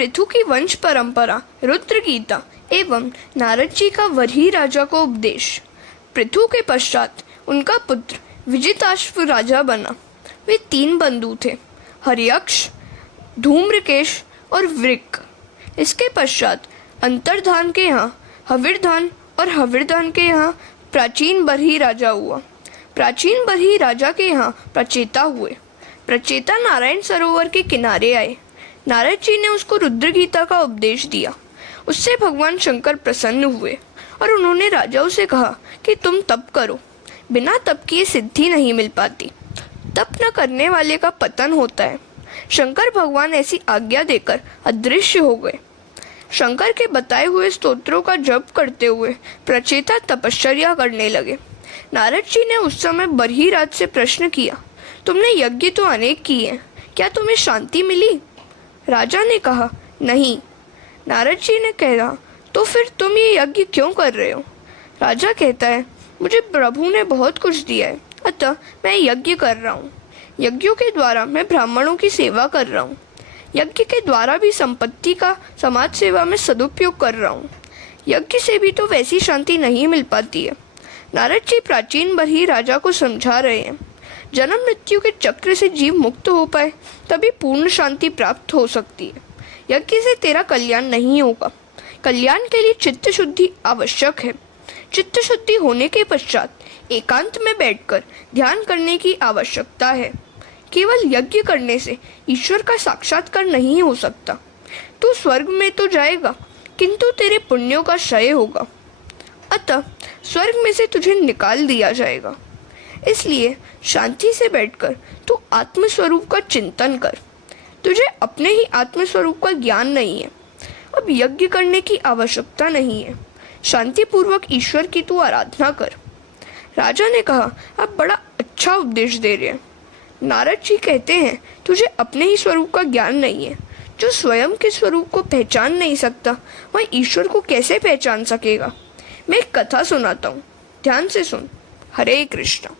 पृथु की वंश परंपरा, रुद्र गीता एवं नारद जी का वरही राजा को उपदेश। पृथु के पश्चात उनका पुत्र विजिताश्व राजा बना। वे 3 बंधु थे, हर्यक्ष, धूम्रकेश और वृक। इसके पश्चात अंतर्धान के यहाँ हविर्धान और हविर्धान के यहाँ प्राचीन बरही राजा हुआ। प्राचीन बरही राजा के यहाँ प्रचेता हुए। प्रचेता नारायण सरोवर के किनारे आए। नारद जी ने उसको रुद्र गीता का उपदेश दिया। उससे भगवान शंकर प्रसन्न हुए और उन्होंने राजाओं से कहा कि तुम तप करो, बिना तप किए सिद्धि नहीं मिल पाती। तप न करने वाले का पतन होता है। शंकर भगवान ऐसी आज्ञा देकर अदृश्य हो गए। शंकर के बताए हुए स्तोत्रों का जप करते हुए प्रचेता तपश्चर्या करने लगे। नारद जी ने उस समय बरही राज से प्रश्न किया, तुमने यज्ञ तो अनेक किए, क्या तुम्हें शांति मिली? राजा ने कहा, नहीं। नारद जी ने कहा, तो फिर तुम ये यज्ञ क्यों कर रहे हो? राजा कहता है, मुझे प्रभु ने बहुत कुछ दिया है, अतः मैं यज्ञ कर रहा हूँ। यज्ञों के द्वारा मैं ब्राह्मणों की सेवा कर रहा हूँ। यज्ञ के द्वारा भी संपत्ति का समाज सेवा में सदुपयोग कर रहा हूँ। यज्ञ से भी तो वैसी शांति नहीं मिल पाती है। नारद जी प्राचीन बरही राजा को समझा रहे हैं, जन्म मृत्यु के चक्र से जीव मुक्त हो पाए तभी पूर्ण शांति प्राप्त हो सकती है। यज्ञ से तेरा कल्याण नहीं होगा। कल्याण के लिए चित्त शुद्धि आवश्यक है। चित्त शुद्धि होने के पश्चात एकांत में बैठकर ध्यान करने की आवश्यकता है। केवल यज्ञ करने से ईश्वर का साक्षात्कार नहीं हो सकता। तू स्वर्ग में तो जाएगा, किंतु तेरे पुण्यों का क्षय होगा, अतः स्वर्ग में से तुझे निकाल दिया जाएगा। इसलिए शांति से बैठकर तू आत्मस्वरूप का चिंतन कर। तुझे अपने ही आत्मस्वरूप का ज्ञान नहीं है, अब यज्ञ करने की आवश्यकता नहीं है। शांतिपूर्वक ईश्वर की तू आराधना कर। राजा ने कहा, आप बड़ा अच्छा उपदेश दे रहे हैं। नारद जी कहते हैं, तुझे अपने ही स्वरूप का ज्ञान नहीं है। जो स्वयं के स्वरूप को पहचान नहीं सकता, वह ईश्वर को कैसे पहचान सकेगा? मैं एक कथा सुनाता हूँ, ध्यान से सुन। हरे कृष्ण।